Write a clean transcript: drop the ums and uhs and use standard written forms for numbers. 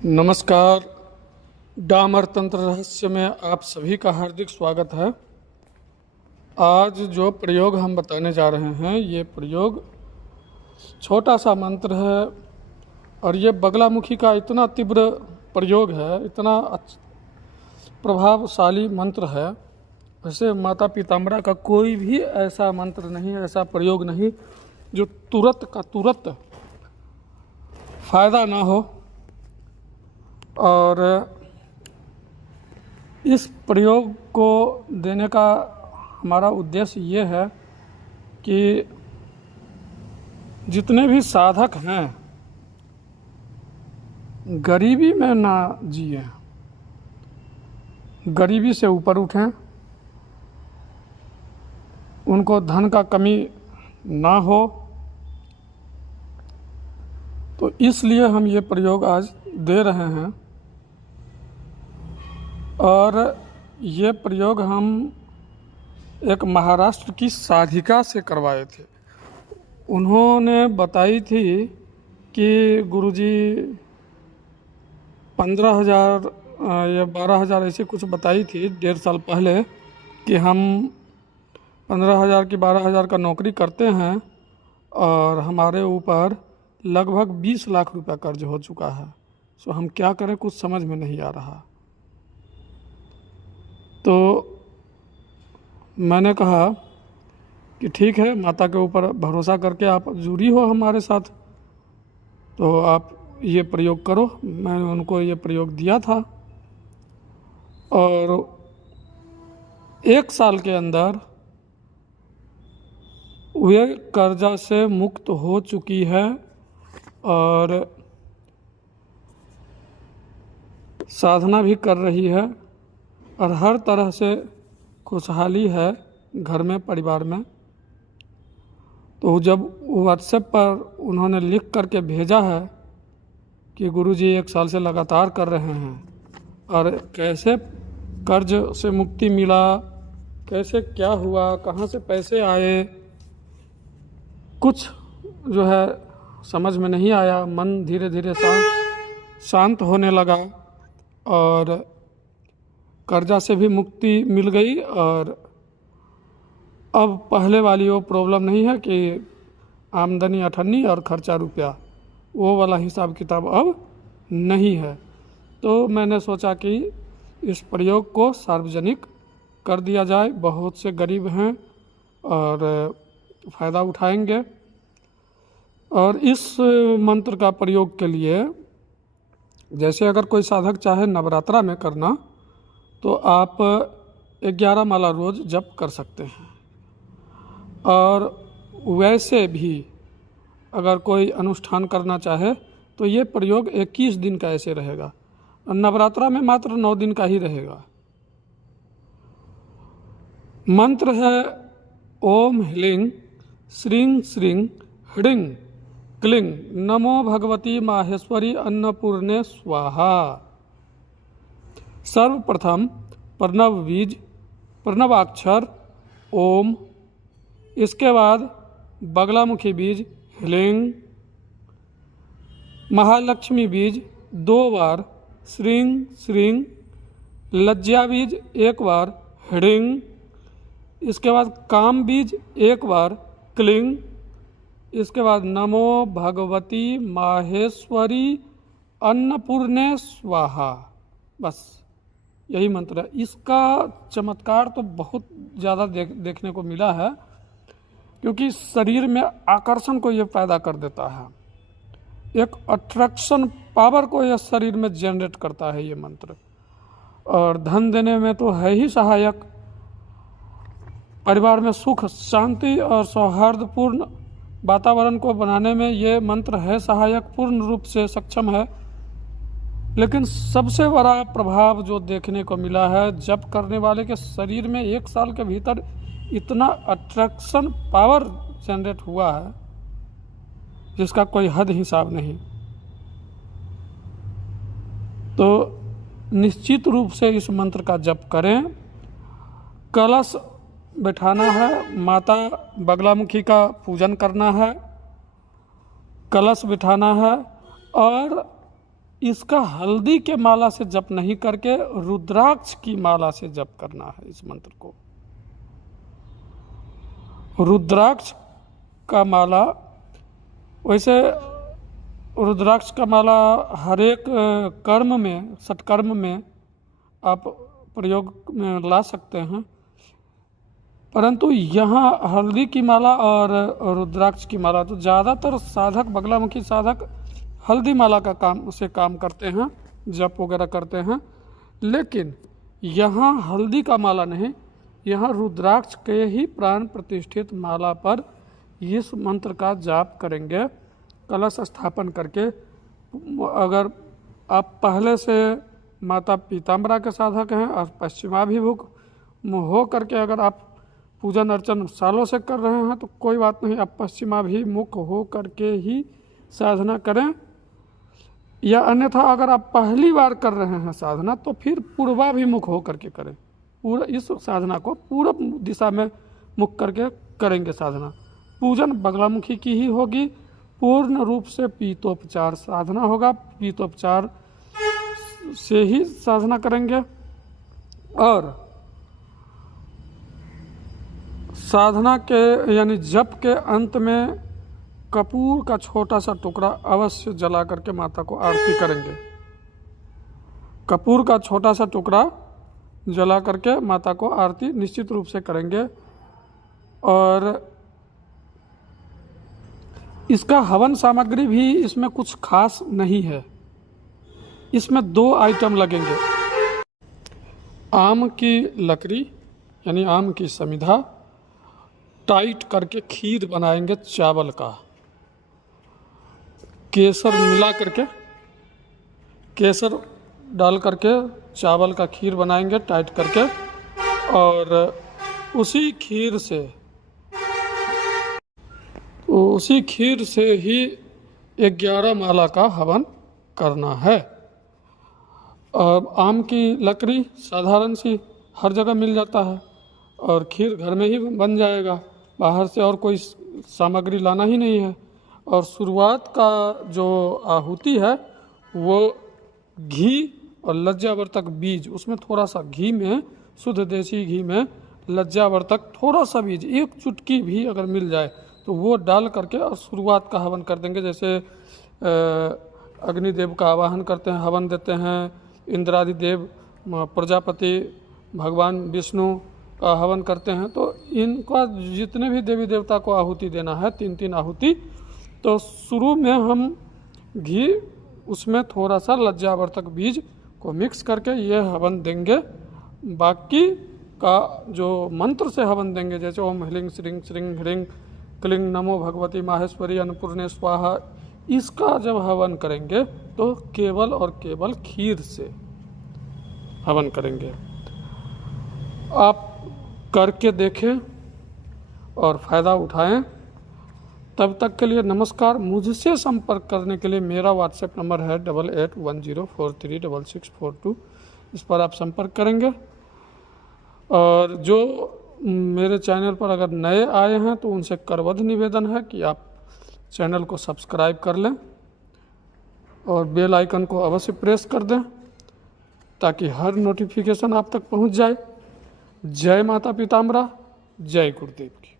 नमस्कार। डामर तंत्र रहस्य में आप सभी का हार्दिक स्वागत है। आज जो प्रयोग हम बताने जा रहे हैं ये प्रयोग छोटा सा मंत्र है और ये बगलामुखी का इतना तीव्र प्रयोग है, इतना प्रभावशाली मंत्र है। वैसे माता पीताम्बरा का कोई भी ऐसा मंत्र नहीं, ऐसा प्रयोग नहीं जो तुरंत का तुरंत फायदा ना हो। और इस प्रयोग को देने का हमारा उद्देश्य ये है कि जितने भी साधक हैं गरीबी में ना जिए, गरीबी से ऊपर उठें, उनको धन का कमी ना हो। तो इसलिए हम ये प्रयोग आज दे रहे हैं। और ये प्रयोग हम एक महाराष्ट्र की साधिका से करवाए थे। उन्होंने बताई थी कि गुरुजी 15,000 या 12,000 ऐसी कुछ बताई थी 1.5 साल पहले कि हम 15,000 की 12,000 का नौकरी करते हैं और हमारे ऊपर लगभग 20 लाख रुपया कर्ज हो चुका है। सो हम क्या करें, कुछ समझ में नहीं आ रहा। तो मैंने कहा कि ठीक है, माता के ऊपर भरोसा करके आप जुड़ी हो हमारे साथ, तो आप ये प्रयोग करो। मैंने उनको ये प्रयोग दिया था और 1 साल के अंदर वे कर्जा से मुक्त हो चुकी है और साधना भी कर रही है और हर तरह से खुशहाली है घर में, परिवार में। तो जब व्हाट्सएप पर उन्होंने लिख करके भेजा है कि गुरुजी 1 साल से लगातार कर रहे हैं और कैसे कर्ज से मुक्ति मिला, कैसे क्या हुआ, कहाँ से पैसे आए, कुछ जो है समझ में नहीं आया। मन धीरे धीरे शांत होने लगा और कर्जा से भी मुक्ति मिल गई। और अब पहले वाली वो प्रॉब्लम नहीं है कि आमदनी 98 और खर्चा रुपया, वो वाला हिसाब किताब अब नहीं है। तो मैंने सोचा कि इस प्रयोग को सार्वजनिक कर दिया जाए। बहुत से गरीब हैं और फ़ायदा उठाएंगे। और इस मंत्र का प्रयोग के लिए जैसे अगर कोई साधक चाहे नवरात्रा में करना तो आप 11 माला रोज़ जप कर सकते हैं। और वैसे भी अगर कोई अनुष्ठान करना चाहे तो ये प्रयोग 21 दिन का ऐसे रहेगा और नवरात्रा में मात्र 9 दिन का ही रहेगा। मंत्र है ओम ह्लीं श्रीं श्रीं ह्रीं क्लीं नमो भगवती माहेश्वरी अन्नपूर्णे स्वाहा। सर्वप्रथम प्रणव बीज, प्रणवाक्षर ओम, इसके बाद बगलामुखी बीज ह्लीं, महालक्ष्मी बीज 2 बार श्रीं श्रीं, लज्जा बीज 1 बार ह्रीं, इसके बाद काम बीज 1 बार क्लीं, इसके बाद नमो भगवती माहेश्वरी अन्नपूर्णे स्वाहा। बस यही मंत्र है। इसका चमत्कार तो बहुत ज़्यादा देखने को मिला है, क्योंकि शरीर में आकर्षण को ये पैदा कर देता है, एक अट्रैक्शन पावर को यह शरीर में जनरेट करता है ये मंत्र। और धन देने में तो है ही सहायक, परिवार में सुख शांति और सौहार्दपूर्ण वातावरण को बनाने में ये मंत्र है सहायक, पूर्ण रूप से सक्षम है। लेकिन सबसे बड़ा प्रभाव जो देखने को मिला है, जप करने वाले के शरीर में 1 साल के भीतर इतना अट्रैक्शन पावर जनरेट हुआ है जिसका कोई हद हिसाब नहीं। तो निश्चित रूप से इस मंत्र का जप करें। कलश बैठाना है, माता बगलामुखी का पूजन करना है, कलश बिठाना है और इसका हल्दी के माला से जप नहीं करके रुद्राक्ष की माला से जप करना है इस मंत्र को। रुद्राक्ष का माला, वैसे रुद्राक्ष का माला हर एक कर्म में, सत्कर्म में आप प्रयोग में ला सकते हैं, परंतु यहाँ हल्दी की माला और रुद्राक्ष की माला, तो ज़्यादातर साधक, बगलामुखी साधक हल्दी माला का काम करते हैं, जप वगैरह करते हैं। लेकिन यहाँ हल्दी का माला नहीं, यहाँ रुद्राक्ष के ही प्राण प्रतिष्ठित माला पर इस मंत्र का जाप करेंगे कलश स्थापन करके। अगर आप पहले से माता पीताम्बरा के साधक हैं और पश्चिमाभिमुख हो करके अगर आप पूजन अर्चन सालों से कर रहे हैं तो कोई बात नहीं, आप पश्चिमाभिमुख हो करके ही साधना करें, या अन्यथा अगर आप पहली बार कर रहे हैं साधना तो फिर पूर्वाभिमुख हो करके करें। पूरा इस साधना को पूर्व दिशा में मुख करके करेंगे साधना। पूजन बगलामुखी की ही होगी, पूर्ण रूप से पीतोपचार साधना होगा, पीतोपचार से ही साधना करेंगे। और साधना के यानी जप के अंत में कपूर का छोटा सा टुकड़ा अवश्य जला करके माता को आरती करेंगे। कपूर का छोटा सा टुकड़ा जला करके माता को आरती निश्चित रूप से करेंगे। और इसका हवन सामग्री भी इसमें कुछ खास नहीं है, इसमें 2 आइटम लगेंगे। आम की लकड़ी यानी आम की समिधा टाइट करके खीर बनाएंगे चावल का, केसर मिला करके, केसर डाल करके चावल का खीर बनाएंगे टाइट करके, और उसी खीर से ही 11 माला का हवन करना है। और आम की लकड़ी साधारण सी हर जगह मिल जाता है, और खीर घर में ही बन जाएगा, बाहर से और कोई सामग्री लाना ही नहीं है। और शुरुआत का जो आहुति है वो घी और लज्जावर्तक बीज, उसमें थोड़ा सा घी में, शुद्ध देसी घी में लज्जावर्तक थोड़ा सा बीज, 1 चुटकी भी अगर मिल जाए तो वो डाल करके और शुरुआत का हवन कर देंगे। जैसे अग्निदेव का आवाहन करते हैं, हवन देते हैं, इंद्रादि देव, प्रजापति, भगवान विष्णु का हवन करते हैं, तो इनका जितने भी देवी देवता को आहुति देना है, 3-3 आहुति, तो शुरू में हम घी, उसमें थोड़ा सा लज्जावर्तक बीज को मिक्स करके ये हवन देंगे। बाकी का जो मंत्र से हवन देंगे, जैसे ओम ह्रीं श्रीं श्रीं ह्रीं क्लीं नमो भगवती माहेश्वरी अन्नपूर्णे स्वाहा, इसका जब हवन करेंगे तो केवल और केवल खीर से हवन करेंगे। आप करके देखें और फ़ायदा उठाएं। तब तक के लिए नमस्कार। मुझसे संपर्क करने के लिए मेरा व्हाट्सएप नंबर है 8810436642, इस पर आप संपर्क करेंगे। और जो मेरे चैनल पर अगर नए आए हैं तो उनसे करवध निवेदन है कि आप चैनल को सब्सक्राइब कर लें और बेल आइकन को अवश्य प्रेस कर दें ताकि हर नोटिफिकेशन आप तक पहुंच जाए। जय माता पीताम्बरा, जय गुरुदेव की।